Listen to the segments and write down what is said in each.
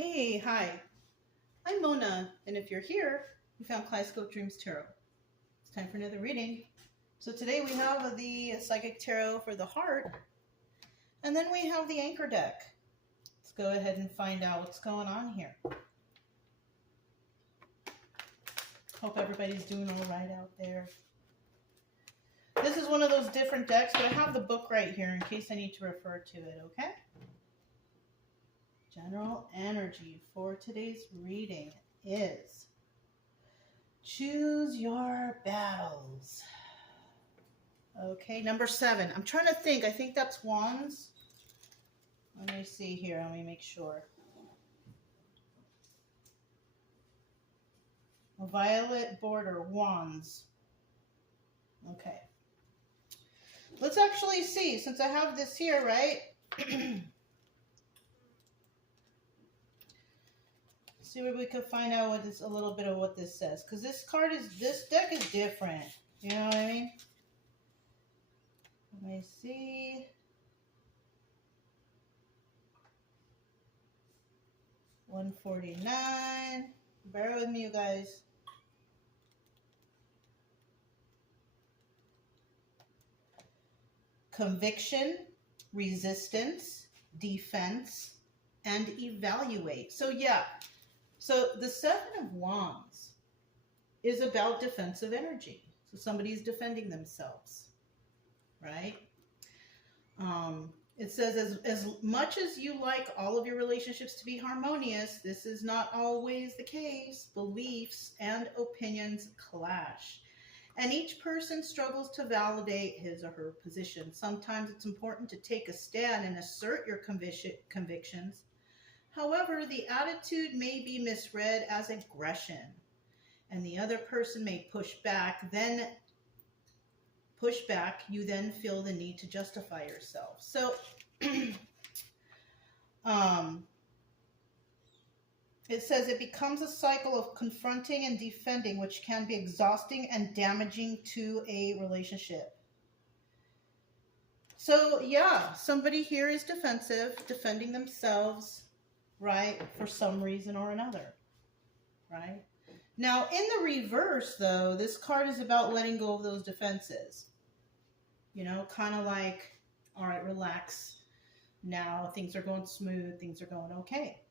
Hey, hi. I'm Mona, and if you're here, you found Kaleidoscope Dreams Tarot. It's time for another reading. So today we have the Psychic Tarot for the heart, and then we have the Anchor deck. Let's go ahead and find out what's going on here. Hope everybody's doing all right out there. This is one of those different decks, but I have the book right here in case I need to refer to it, okay? General energy for today's reading is choose your battles. Okay, number 7. I'm trying to think. I think that's wands. Let me see here. Let me make sure. A violet border, wands. Okay. Let's actually see, since I have this here, right? See if we can find out what this, a little bit of what this says, because this deck is different. You know what I mean? Let me see. $149. Bear with me, you guys. Conviction, resistance, defense, and evaluate. So yeah. So the 7 of Wands is about defensive energy. So somebody's defending themselves, right? It says, as much as you like all of your relationships to be harmonious, this is not always the case. Beliefs and opinions clash, and each person struggles to validate his or her position. Sometimes it's important to take a stand and assert your convictions. However, the attitude may be misread as aggression, and the other person may push back. You then feel the need to justify yourself. So, it says it becomes a cycle of confronting and defending, which can be exhausting and damaging to a relationship. So, yeah, somebody here is defensive, defending themselves, right, for some reason or another, right? Now, in the reverse, though, this card is about letting go of those defenses. You know, kind of like, all right, relax. Now things are going smooth. Things are going okay.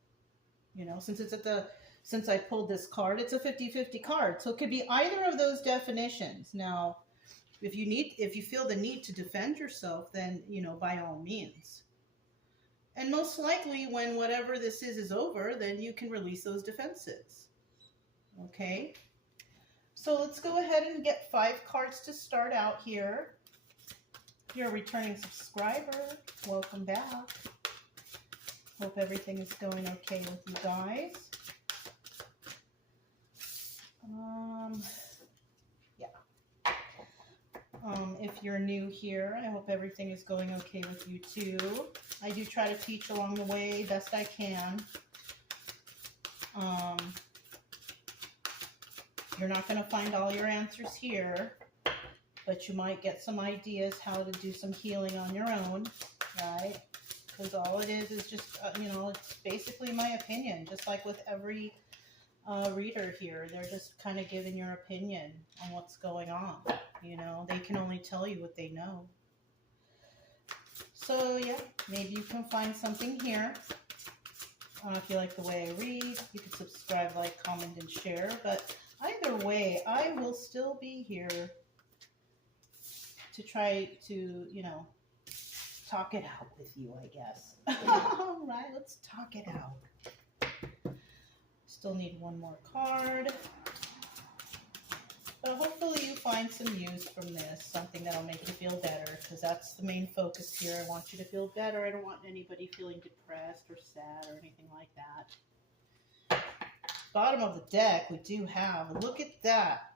You know, since I pulled this card, it's a 50-50 card. So it could be either of those definitions. Now, if you feel the need to defend yourself, then, you know, by all means. And most likely when whatever this is over, then you can release those defenses. Okay? So let's go ahead and get 5 cards to start out here. If you're a returning subscriber, welcome back. Hope everything is going okay with you guys. If you're new here, I hope everything is going okay with you too. I do try to teach along the way best I can. You're not going to find all your answers here, but you might get some ideas how to do some healing on your own, right? Because all it is just, you know, it's basically my opinion, just like with every reader here. They're just kind of giving your opinion on what's going on. You know, they can only tell you what they know. So, yeah, maybe you can find something here. If you like the way I read, you can subscribe, like, comment, and share. But either way, I will still be here to try to, you know, talk it out with you, I guess. All right, let's talk it out. Still need one more card. But hopefully you find some use from this, something that'll make you feel better, because that's the main focus here. I want you to feel better. I don't want anybody feeling depressed or sad or anything like that. Bottom of the deck, we do have, look at that,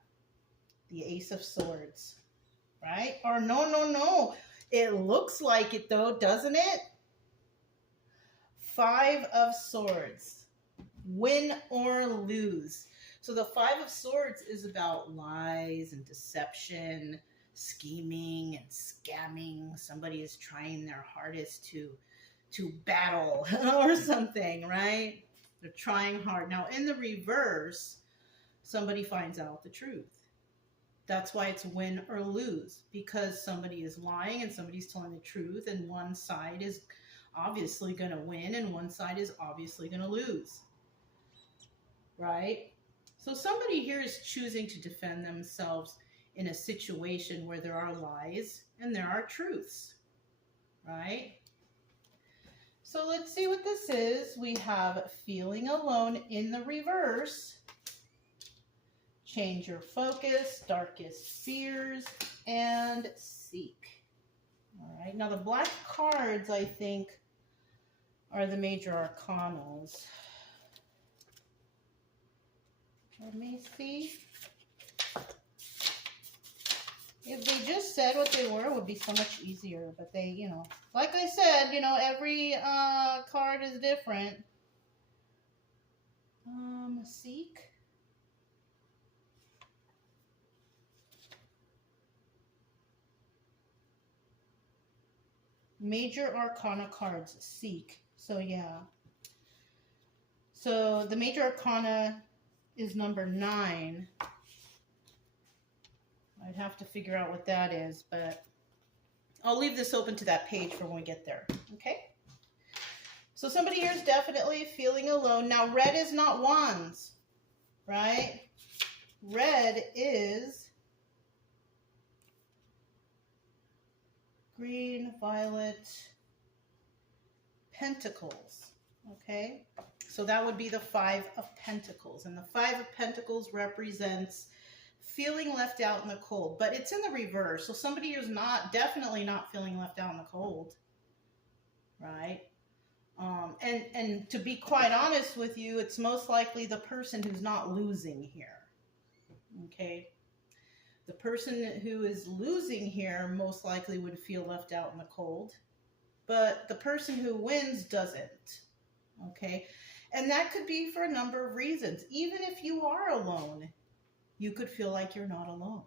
the Ace of Swords, right? Or no. It looks like it, though, doesn't it? 5 of Swords. Win or lose. So the 5 of Swords is about lies and deception, scheming and scamming. Somebody is trying their hardest to battle or something, right? They're trying hard. Now, in the reverse, somebody finds out the truth. That's why it's win or lose, because somebody is lying and somebody's telling the truth, and one side is obviously going to win and one side is obviously going to lose, right? So somebody here is choosing to defend themselves in a situation where there are lies and there are truths, right? So let's see what this is. We have feeling alone in the reverse, change your focus, darkest fears, and seek. All right, now the black cards, I think, are the major arcanas. Let me see. If they just said what they were, it would be so much easier. But they, you know, like I said, you know, every card is different. Seek. Major arcana cards, seek. So yeah. So the major arcana is number 9. I'd have to figure out what that is, but I'll leave this open to that page for when we get there. Okay? So somebody here is definitely feeling alone. Now, red is not wands, right? Red is green, violet, pentacles. Okay? So that would be the 5 of Pentacles. And the 5 of Pentacles represents feeling left out in the cold. But it's in the reverse. So somebody is definitely not feeling left out in the cold. Right? And to be quite honest with you, it's most likely the person who's not losing here. Okay? The person who is losing here most likely would feel left out in the cold. But the person who wins doesn't. Okay? And that could be for a number of reasons. Even if you are alone, you could feel like you're not alone,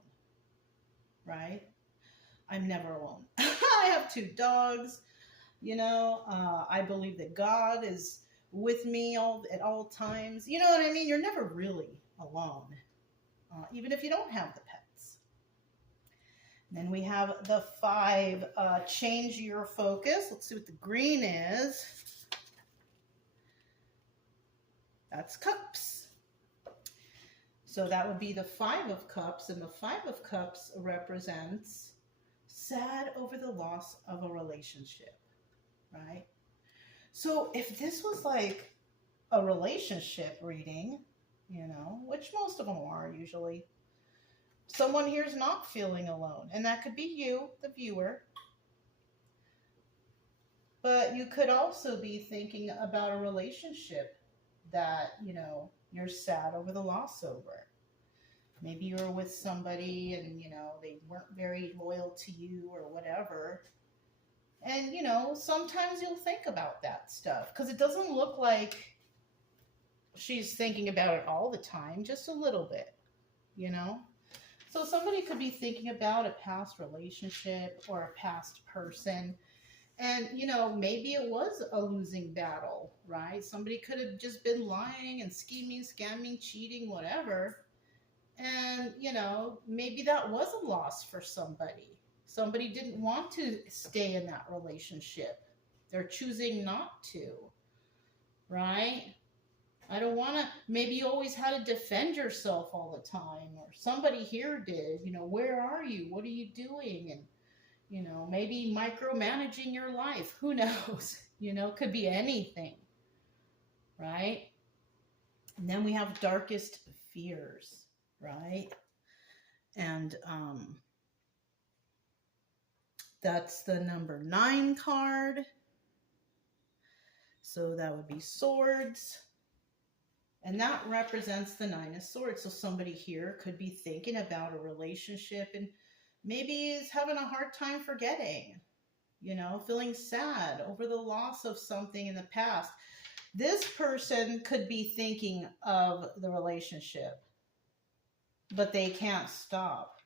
right? I'm never alone. I have 2 dogs, you know. I believe that God is with me at all times. You know what I mean? You're never really alone, even if you don't have the pets. And then we have the 5, change your focus. Let's see what the green is. That's cups. So that would be the 5 of cups, and the 5 of cups represents sad over the loss of a relationship, right? So if this was like a relationship reading, you know, which most of them are usually, someone here is not feeling alone, and that could be you, the viewer. But you could also be thinking about a relationship that, you know, you're sad over the loss over. Maybe you were with somebody and, you know, they weren't very loyal to you or whatever. And, you know, sometimes you'll think about that stuff because it doesn't look like she's thinking about it all the time, just a little bit, you know. So somebody could be thinking about a past relationship or a past person. And, you know, maybe it was a losing battle, right? Somebody could have just been lying and scheming, scamming, cheating, whatever. And, you know, maybe that was a loss for somebody. Somebody didn't want to stay in that relationship. They're choosing not to, right? I don't want to, maybe you always had to defend yourself all the time, or somebody here did, you know, where are you? What are you doing? And, you know, maybe micromanaging your life. Who knows? You know, could be anything, right? And then we have darkest fears, right? And that's the number 9 card. So that would be swords. And that represents the 9 of swords. So somebody here could be thinking about a relationship and maybe is having a hard time forgetting, you know, feeling sad over the loss of something in the past. This person could be thinking of the relationship, but they can't stop.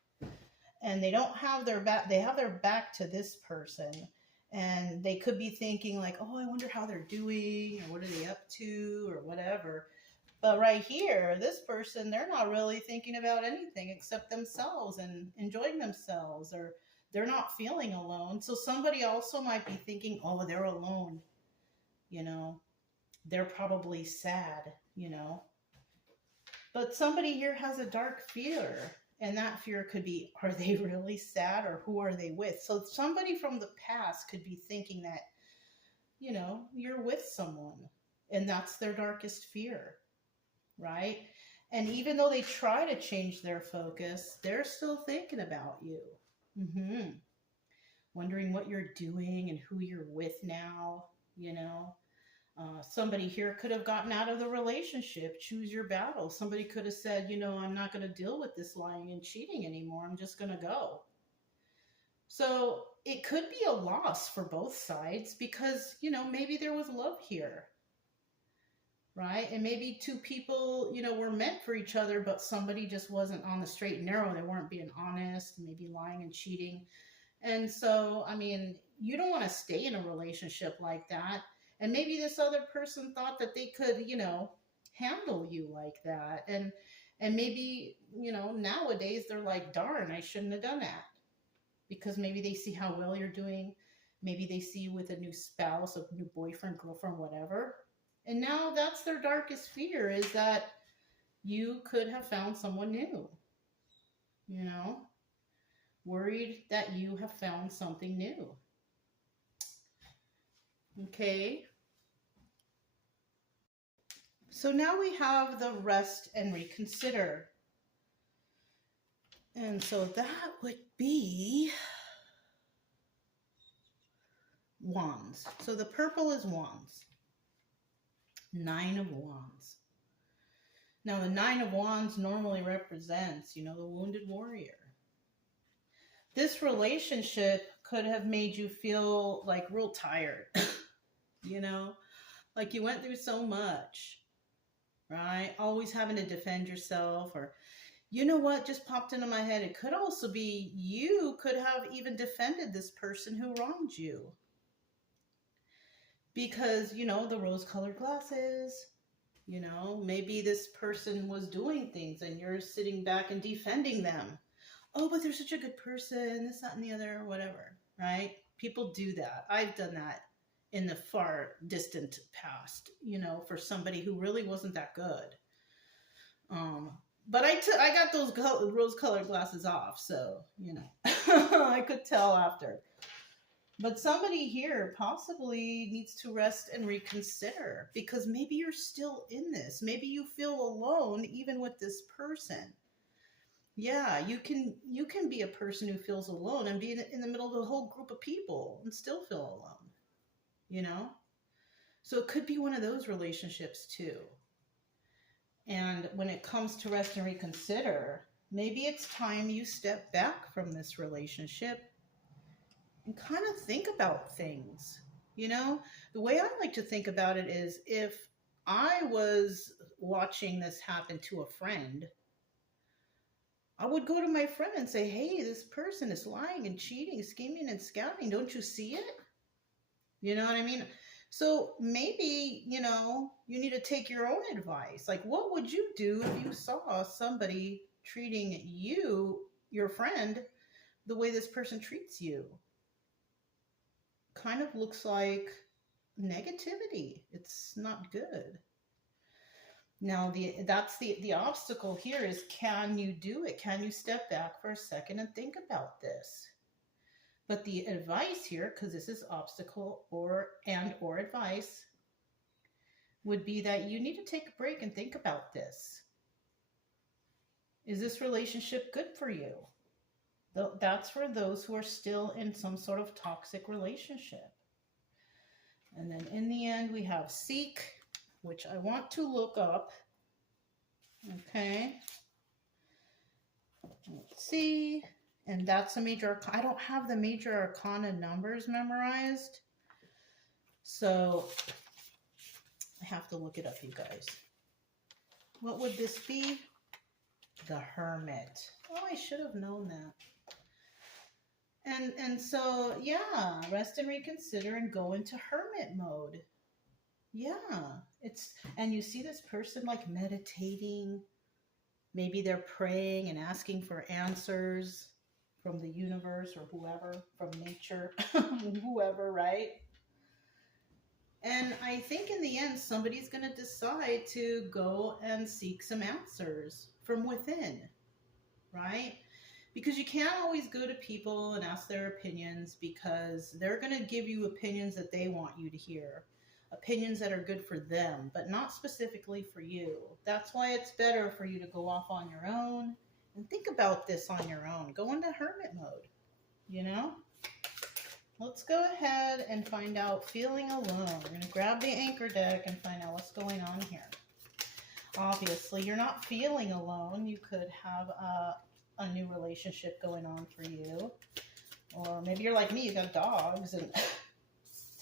And they don't have their back, they have their back to this person. And they could be thinking like, oh, I wonder how they're doing, or what are they up to, or whatever. whatever. But right here, this person, they're not really thinking about anything except themselves and enjoying themselves, or they're not feeling alone. So somebody also might be thinking, oh, they're alone. You know, they're probably sad, you know. But somebody here has a dark fear. And that fear could be, are they really sad, or who are they with? So somebody from the past could be thinking that, you know, you're with someone and that's their darkest fear, right? And even though they try to change their focus, they're still thinking about you. Mm-hmm. Wondering what you're doing and who you're with now, you know. Somebody here could have gotten out of the relationship. Choose your battle. Somebody could have said, you know, I'm not going to deal with this lying and cheating anymore. I'm just going to go. So it could be a loss for both sides because, you know, maybe there was love here, right? And maybe two people, you know, were meant for each other, but somebody just wasn't on the straight and narrow. They weren't being honest, maybe lying and cheating. And so, I mean, you don't want to stay in a relationship like that. And maybe this other person thought that they could, you know, handle you like that. And maybe, you know, nowadays they're like, darn, I shouldn't have done that. Because maybe they see how well you're doing. Maybe they see you with a new spouse, a new boyfriend, girlfriend, whatever. And now that's their darkest fear, is that you could have found someone new, you know, worried that you have found something new. Okay. So now we have the rest and reconsider. And so that would be Wands. So the purple is Wands. 9 of Wands. Now the 9 of Wands normally represents, you know, the wounded warrior. This relationship could have made you feel like real tired, you know, like you went through so much, right? Always having to defend yourself. Or, you know what just popped into my head? It could also be you could have even defended this person who wronged you. Because, you know, the rose-colored glasses, you know, maybe this person was doing things and you're sitting back and defending them. Oh, but they're such a good person, this, that, and the other, whatever, right? People do that. I've done that in the far distant past, you know, for somebody who really wasn't that good. But I got those rose-colored glasses off, so, you know, I could tell after. But somebody here possibly needs to rest and reconsider, because maybe you're still in this. Maybe you feel alone even with this person. Yeah, you can be a person who feels alone and be in the middle of a whole group of people and still feel alone, you know? So it could be one of those relationships too. And when it comes to rest and reconsider, maybe it's time you step back from this relationship and kind of think about things. You know, the way I like to think about it is, if I was watching this happen to a friend, I would go to my friend and say, hey, this person is lying and cheating, scheming and scouting. Don't you see it? You know what I mean? So maybe, you know, you need to take your own advice. Like, what would you do if you saw somebody treating you, your friend, the way this person treats you? Kind of looks like negativity. It's not good. Now, that's the obstacle here is, can you do it? Can you step back for a second and think about this? But the advice here, because this is obstacle or advice, would be that you need to take a break and think about this. Is this relationship good for you? That's for those who are still in some sort of toxic relationship. And then in the end, we have seek, which I want to look up. Okay. Let's see. And that's a major arcana. I don't have the major arcana numbers memorized, so I have to look it up, you guys. What would this be? The Hermit. Oh, I should have known that. And so, yeah, rest and reconsider and go into hermit mode. Yeah. And you see this person like meditating. Maybe they're praying and asking for answers from the universe or whoever, from nature, whoever, right? And I think in the end, somebody's going to decide to go and seek some answers from within, right? Because you can't always go to people and ask their opinions because they're going to give you opinions that they want you to hear, opinions that are good for them, but not specifically for you. That's why it's better for you to go off on your own and think about this on your own. Go into hermit mode, you know? Let's go ahead and find out feeling alone. We're going to grab the anchor deck and find out what's going on here. Obviously, you're not feeling alone. You could have a new relationship going on for you. Or maybe you're like me, you got dogs and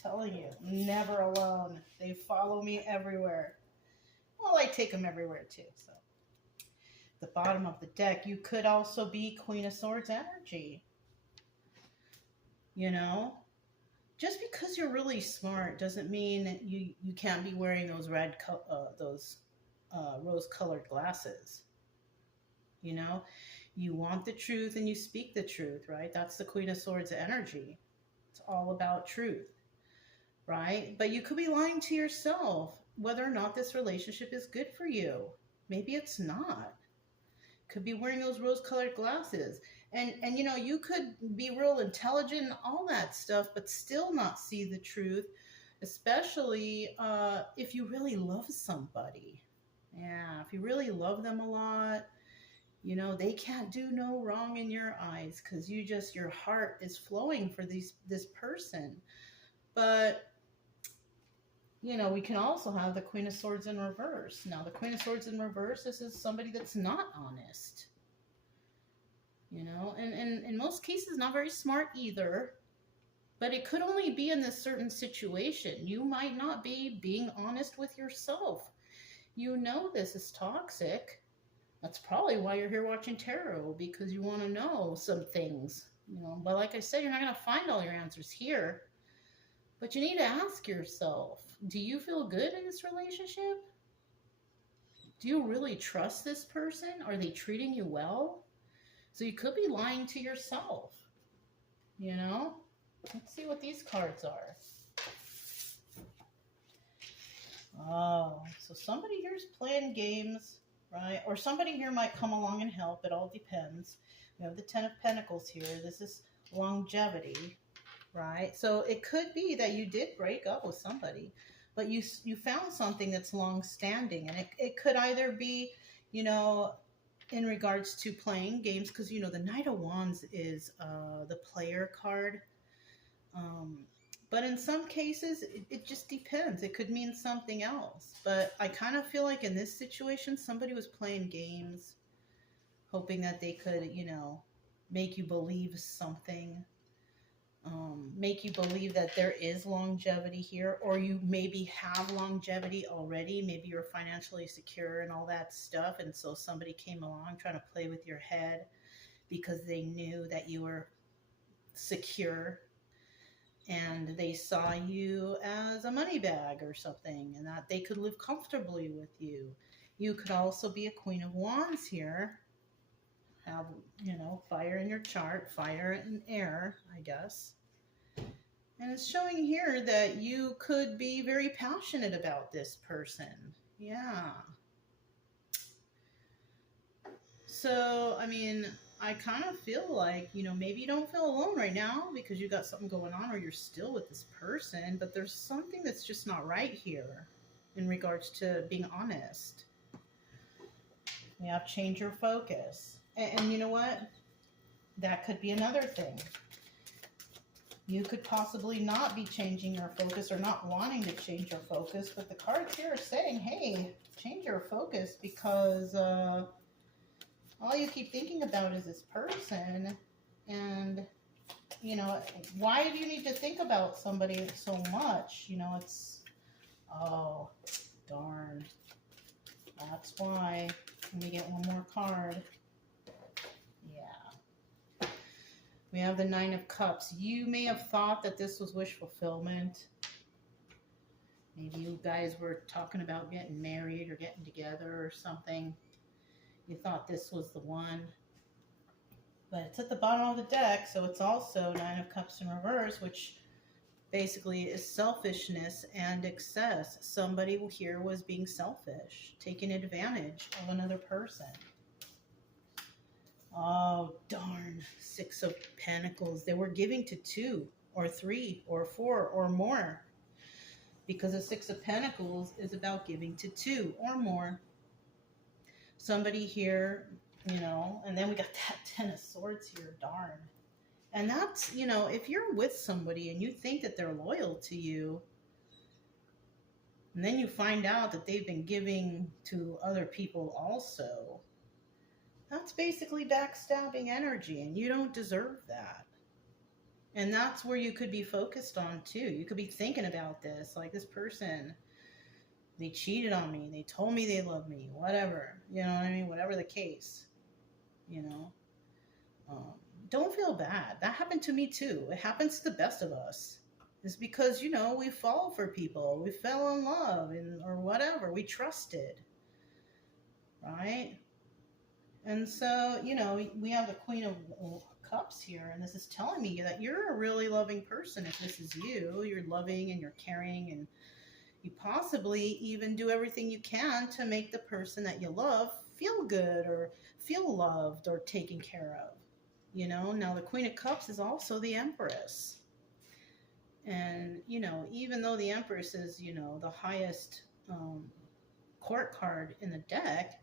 telling you, never alone. They follow me everywhere. Well, I take them everywhere too. So, the bottom of the deck, you could also be Queen of Swords energy. You know, just because you're really smart doesn't mean you can't be wearing those rose-colored glasses. You know, you want the truth and you speak the truth, right? That's the Queen of Swords energy. It's all about truth, right? But you could be lying to yourself whether or not this relationship is good for you. Maybe it's not. Could be wearing those rose-colored glasses. And you know, you could be real intelligent and all that stuff, but still not see the truth, especially if you really love somebody. Yeah, if you really love them a lot, you know, they can't do no wrong in your eyes because your heart is flowing for this person. But you know, we can also have the Queen of Swords in reverse. Now, the Queen of Swords in reverse, this is somebody that's not honest. You know, and in most cases, not very smart either. But it could only be in this certain situation. You might not be being honest with yourself. You know this is toxic. That's probably why you're here watching tarot, because you want to know some things. You know, but like I said, you're not going to find all your answers here. But you need to ask yourself, do you feel good in this relationship? Do you really trust this person? Are they treating you well? So you could be lying to yourself, you know? Let's see what these cards are. Oh, so somebody here is playing games, right? Or somebody here might come along and help. It all depends. We have the Ten of Pentacles here. This is longevity, right? So it could be that you did break up with somebody, but you found something that's long-standing. And it could either be, you know, in regards to playing games, because, you know, the Knight of Wands is the player card. But in some cases, it just depends. It could mean something else. But I kind of feel like in this situation, somebody was playing games, hoping that they could, you know, make you believe something. Make you believe that there is longevity here, or you maybe have longevity already. Maybe you're financially secure and all that stuff, and so somebody came along trying to play with your head because they knew that you were secure and they saw you as a money bag or something, and that they could live comfortably with you. You could also be a Queen of Wands here. Have, you know, fire in your chart, fire and air, I guess. And it's showing here that you could be very passionate about this person. Yeah. So, I mean, I kind of feel like, you know, maybe you don't feel alone right now because you got something going on or you're still with this person, but there's something that's just not right here in regards to being honest. We have change your focus. And you know what? That could be another thing. You could possibly not be changing your focus or not wanting to change your focus, but the cards here are saying, hey, change your focus because all you keep thinking about is this person. And, you know, why do you need to think about somebody so much? You know, it's, oh, darn. That's why. Let me get one more card. Yeah. We have the Nine of Cups. You may have thought that this was wish fulfillment. Maybe you guys were talking about getting married or getting together or something. You thought this was the one. But it's at the bottom of the deck, so it's also Nine of Cups in reverse, which basically is selfishness and excess. Somebody here was being selfish, taking advantage of another person. Oh, darn. Six of Pentacles. They were giving to 2 or 3 or 4 or more. Because the Six of Pentacles is about giving to 2 or more. Somebody here, you know, and then we got that Ten of Swords here, darn. And that's, you know, if you're with somebody and you think that they're loyal to you, and then you find out that they've been giving to other people also, that's basically backstabbing energy, and you don't deserve that. And that's where you could be focused on too. You could be thinking about this, like this person, they cheated on me, they told me they love me, whatever, you know what I mean? Whatever the case, you know. Don't feel bad. That happened to me too. It happens to the best of us. It's because, you know, we fall for people. We fell in love or whatever. We trusted. Right? And so, you know, we have the Queen of Cups here, and this is telling me that you're a really loving person. If this is you, you're loving and you're caring, and you possibly even do everything you can to make the person that you love feel good or feel loved or taken care of. You know, now the Queen of Cups is also the Empress. And, you know, even though the Empress is, you know, the highest court card in the deck,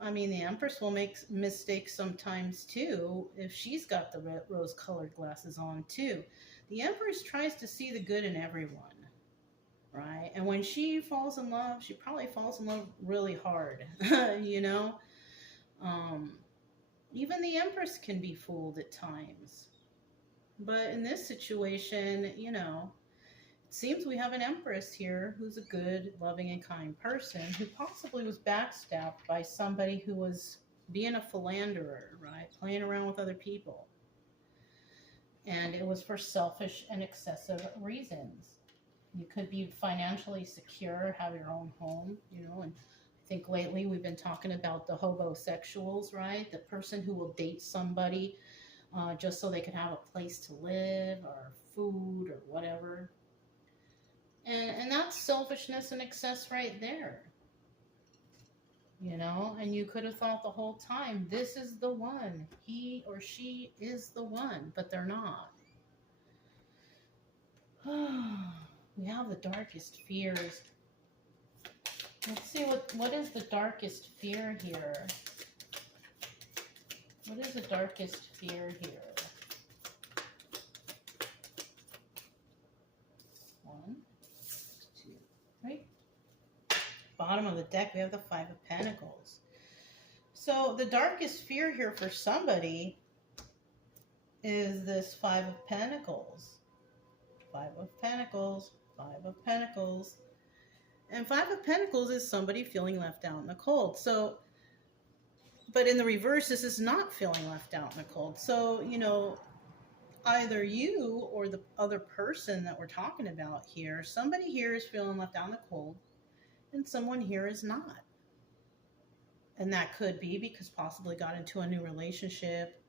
I mean, the Empress will make mistakes sometimes too if she's got the rose-colored glasses on too. The Empress tries to see the good in everyone, right? And when she falls in love, she probably falls in love really hard, you know? Even the Empress can be fooled at times. But in this situation, you know, it seems we have an Empress here who's a good, loving, and kind person who possibly was backstabbed by somebody who was being a philanderer, right? Playing around with other people. And it was for selfish and excessive reasons. You could be financially secure, have your own home, you know, and I think lately we've been talking about the hobosexuals, right? The person who will date somebody just so they can have a place to live or food or whatever. And that's selfishness and excess right there. You know, and you could have thought the whole time, this is the one. He or she is the one, but they're not. We have the darkest fears. Let's see, what is the darkest fear here? What is the darkest fear here? 1, 2, 3. Bottom of the deck, we have the Five of Pentacles. So the darkest fear here for somebody is this Five of Pentacles. Five of Pentacles, Five of Pentacles. And Five of Pentacles is somebody feeling left out in the cold. So, but in the reverse, this is not feeling left out in the cold. So, you know, either you or the other person that we're talking about here, somebody here is feeling left out in the cold, and someone here is not. And that could be because possibly got into a new relationship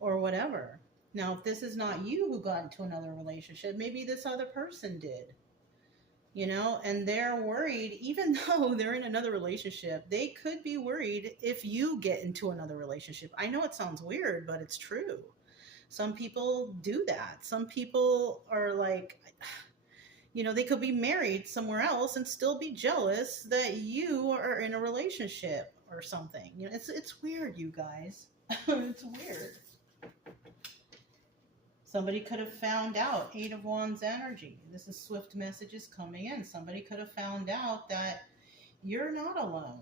or whatever. Now, if this is not you who got into another relationship, maybe this other person did. You know, and they're worried, even though they're in another relationship, they could be worried if you get into another relationship. I know it sounds weird, but it's true. Some people do that. Some people are like, you know, they could be married somewhere else and still be jealous that you are in a relationship or something. You know, it's weird, you guys. It's weird. Somebody could have found out, Eight of Wands energy. This is swift messages coming in. Somebody could have found out that you're not alone.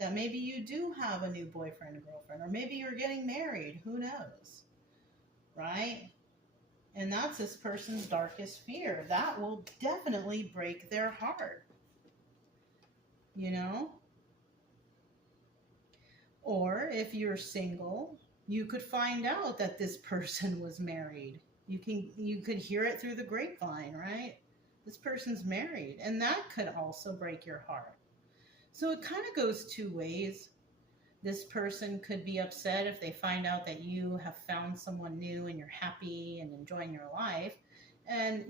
That maybe you do have a new boyfriend or girlfriend, or maybe you're getting married. Who knows? Right? And that's this person's darkest fear. That will definitely break their heart. You know? Or if you're single, you could find out that this person was married. You could hear it through the grapevine, right? This person's married, and that could also break your heart. So it kind of goes two ways. This person could be upset if they find out that you have found someone new and you're happy and enjoying your life. And,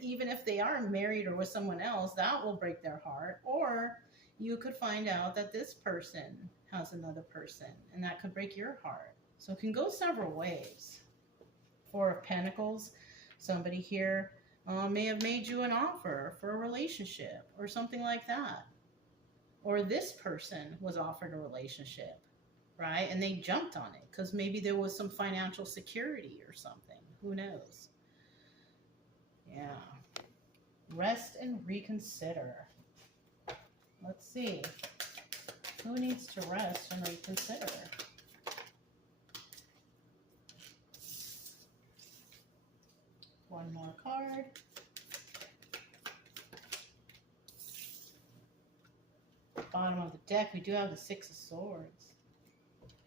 even if they are married or with someone else, that will break their heart. Or you could find out that this person has another person, and that could break your heart. So it can go several ways. Four of Pentacles, somebody here may have made you an offer for a relationship or something like that. Or this person was offered a relationship, right? And they jumped on it because maybe there was some financial security or something. Who knows? Yeah. Rest and reconsider. Let's see. Who needs to rest and reconsider? One more card. Bottom of the deck, we do have the Six of Swords.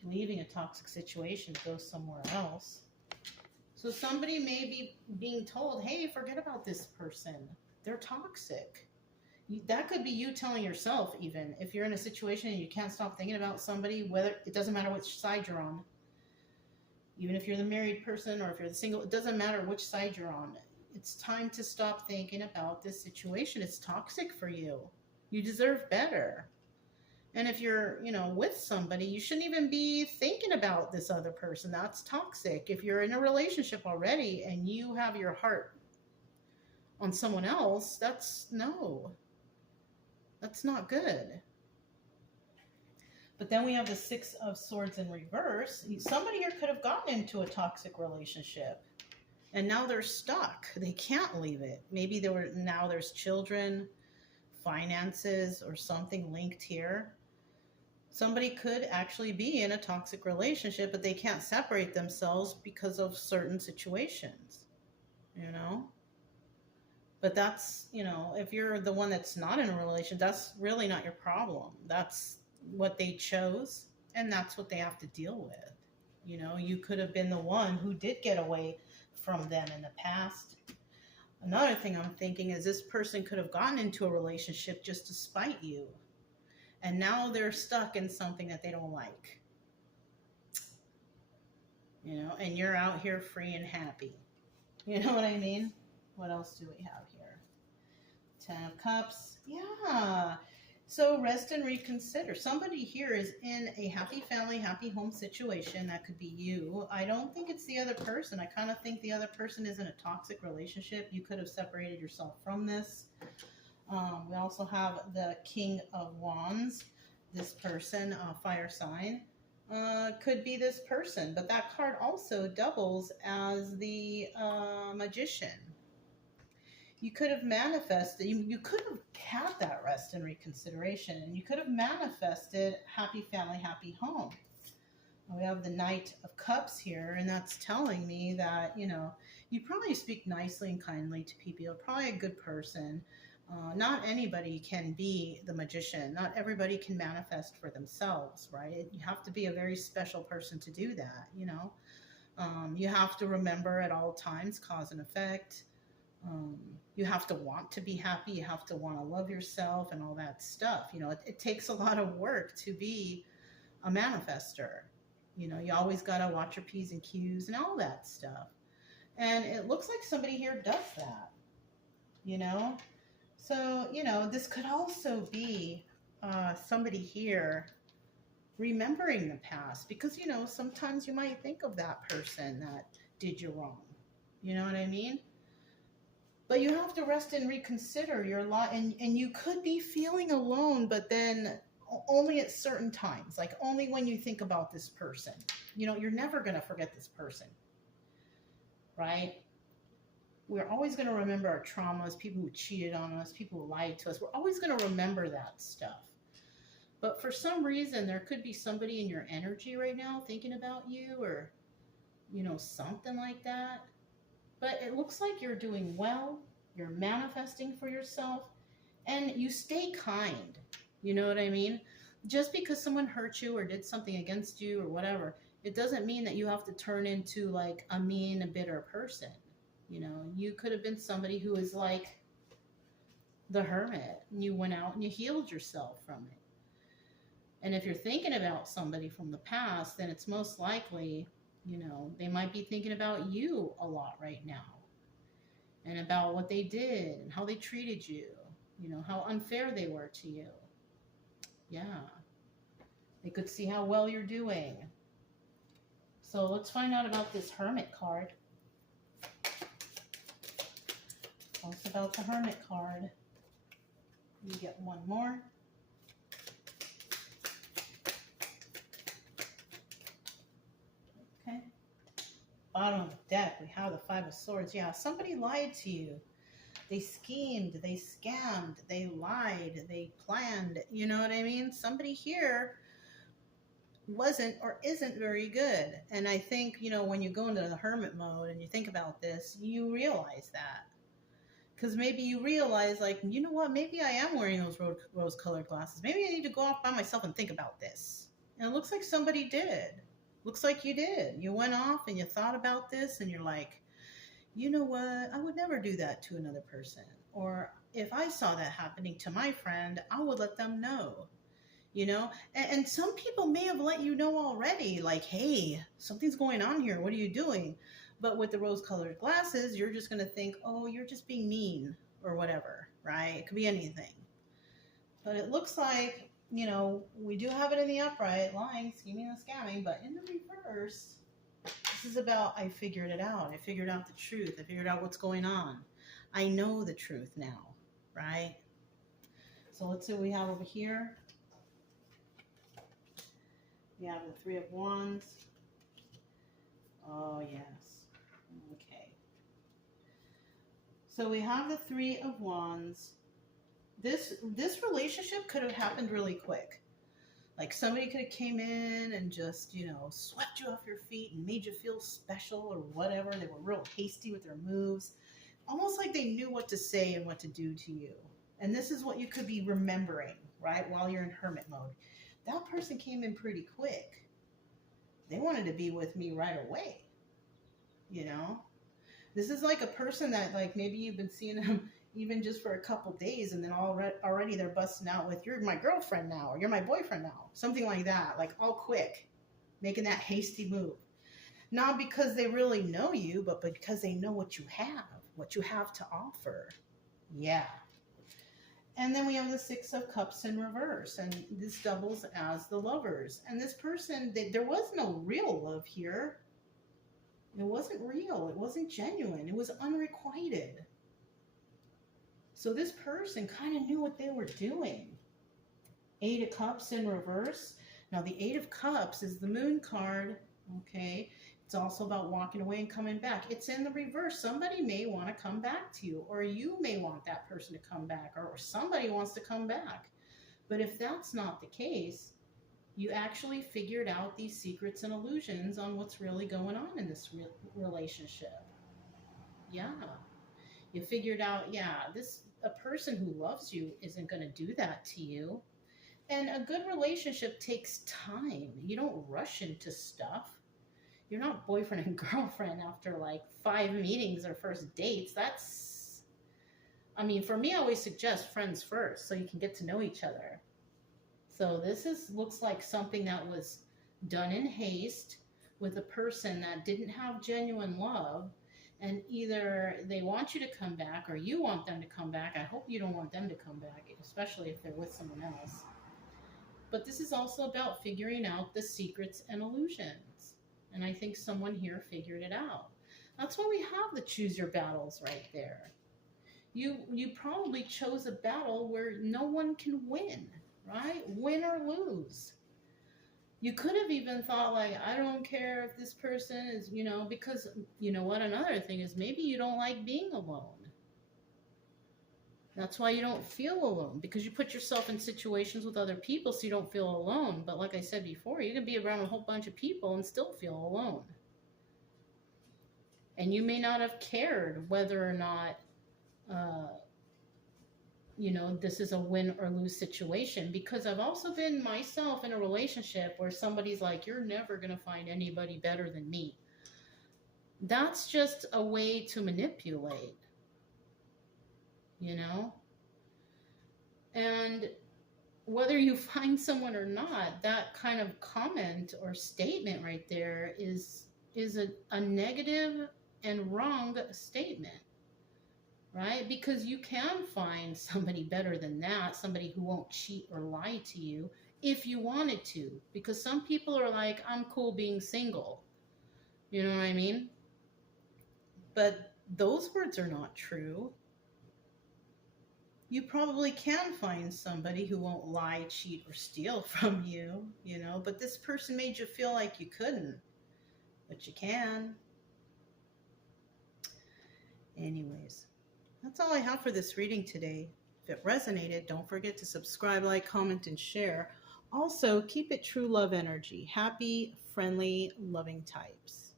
Leaving a toxic situation to go somewhere else. So somebody may be being told, hey, forget about this person. They're toxic. That could be you telling yourself, even if you're in a situation and you can't stop thinking about somebody, whether it doesn't matter which side you're on. Even if you're the married person or if you're the single, it doesn't matter which side you're on. It's time to stop thinking about this situation. It's toxic for you. You deserve better. And if you're, with somebody, you shouldn't even be thinking about this other person. That's toxic. If you're in a relationship already and you have your heart on someone else, that's not good. But then we have the Six of Swords in reverse. Somebody here could have gotten into a toxic relationship and now they're stuck. They can't leave it. Maybe now there's children, finances, or something linked here. Somebody could actually be in a toxic relationship, but they can't separate themselves because of certain situations, But that's, if you're the one that's not in a relationship, that's really not your problem. That's what they chose, and that's what they have to deal with. You could have been the one who did get away from them in the past. Another thing I'm thinking is this person could have gotten into a relationship just to spite you. And now they're stuck in something that they don't like. And you're out here free and happy. You know what I mean? What else do we have here? 10 of Cups. Yeah. So rest and reconsider. Somebody here is in a happy family, happy home situation. That could be you. I don't think it's the other person. I kind of think the other person is in a toxic relationship. You could have separated yourself from this. We also have the King of Wands. This person, fire sign, could be this person. But that card also doubles as the Magician. You could have manifested, you could have had that rest and reconsideration, and you could have manifested happy family, happy home. We have the Knight of Cups here, and that's telling me that, you probably speak nicely and kindly to people. You're probably a good person. Not anybody can be the magician. Not everybody can manifest for themselves, right? You have to be a very special person to do that, You have to remember at all times cause and effect. You have to want to be happy. You have to want to love yourself and all that stuff. It takes a lot of work to be a manifester. You always got to watch your P's and Q's and all that stuff. And it looks like somebody here does that, So, this could also be somebody here remembering the past because, sometimes you might think of that person that did you wrong. You know what I mean? But you have to rest and reconsider your life. And you could be feeling alone, but then only at certain times, like only when you think about this person. You're never going to forget this person, right? We're always going to remember our traumas, people who cheated on us, people who lied to us. We're always going to remember that stuff. But for some reason, there could be somebody in your energy right now thinking about you or, something like that. But it looks like you're doing well. You're manifesting for yourself. And you stay kind. You know what I mean? Just because someone hurt you or did something against you or whatever, it doesn't mean that you have to turn into like a mean, bitter person. You could have been somebody who is like the hermit, and you went out and you healed yourself from it. And if you're thinking about somebody from the past, then it's most likely, they might be thinking about you a lot right now, and about what they did and how they treated you, how unfair they were to you. Yeah. They could see how well you're doing. So let's find out about this Hermit card. Tell us about the Hermit card. You get one more. Okay. Bottom of the deck, we have the Five of Swords. Yeah, somebody lied to you. They schemed, they scammed, they lied, they planned. You know what I mean? Somebody here wasn't or isn't very good. And I think, when you go into the hermit mode and you think about this, you realize that. Because maybe you realize, like, you know what, maybe I am wearing those rose-colored glasses. Maybe I need to go off by myself and think about this. And it looks like somebody did. Looks like you did. You went off and you thought about this and you're like, you know what, I would never do that to another person. Or if I saw that happening to my friend, I would let them know. And some people may have let you know already, like, hey, something's going on here. What are you doing? But with the rose-colored glasses, you're just going to think, oh, you're just being mean or whatever, right? It could be anything. But it looks like, we do have it in the upright, lying, scheming, and scamming. But in the reverse, this is about, I figured it out. I figured out the truth. I figured out what's going on. I know the truth now, right? So let's see what we have over here. We have the Three of Wands. Oh, yes. Okay. So we have the Three of Wands. This relationship could have happened really quick. Like somebody could have came in and just, swept you off your feet and made you feel special or whatever. They were real hasty with their moves. Almost like they knew what to say and what to do to you. And this is what you could be remembering, right, while you're in hermit mode. That person came in pretty quick. They wanted to be with me right away. This is like a person that, like, maybe you've been seeing them even just for a couple days, and then already they're busting out with, you're my girlfriend now, or you're my boyfriend now. Something like that, like all quick, making that hasty move. Not because they really know you, but because they know what you have to offer. Yeah. And then we have the Six of Cups in reverse, and this doubles as the Lovers. And this person, there was no real love here. It wasn't real. It wasn't genuine. It was unrequited. So this person kind of knew what they were doing. Eight of Cups in reverse. Now the Eight of Cups is the Moon card, okay? It's also about walking away and coming back. It's in the reverse. Somebody may want to come back to you, or you may want that person to come back, or somebody wants to come back. But if that's not the case, you actually figured out these secrets and illusions on what's really going on in this relationship. Yeah. You figured out, a person who loves you isn't going to do that to you. And a good relationship takes time. You don't rush into stuff. You're not boyfriend and girlfriend after like 5 meetings or first dates. For me, I always suggest friends first so you can get to know each other. So this looks like something that was done in haste with a person that didn't have genuine love, and either they want you to come back or you want them to come back. I hope you don't want them to come back, especially if they're with someone else. But this is also about figuring out the secrets and illusions. And I think someone here figured it out. That's why we have the choose your battles right there. You probably chose a battle where no one can win, right? Win or lose. You could have even thought, like, I don't care if this person is, because, you know what, another thing is maybe you don't like being alone. That's why you don't feel alone, because you put yourself in situations with other people so you don't feel alone. But like I said before, you can be around a whole bunch of people and still feel alone. And you may not have cared whether or not, this is a win or lose situation, because I've also been myself in a relationship where somebody's like, you're never going to find anybody better than me. That's just a way to manipulate, And whether you find someone or not, that kind of comment or statement right there is a negative and wrong statement, right? Because you can find somebody better than that, somebody who won't cheat or lie to you if you wanted to. Because some people are like, I'm cool being single. You know what I mean? But those words are not true. You probably can find somebody who won't lie, cheat, or steal from you, but this person made you feel like you couldn't, but you can. Anyways, that's all I have for this reading today. If it resonated, don't forget to subscribe, like, comment, and share. Also, keep it true love energy. Happy, friendly, loving types.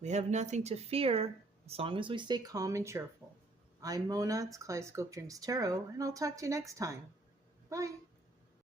We have nothing to fear as long as we stay calm and cheerful. I'm Mona, it's Kaleidoscope Dreams Tarot, and I'll talk to you next time. Bye.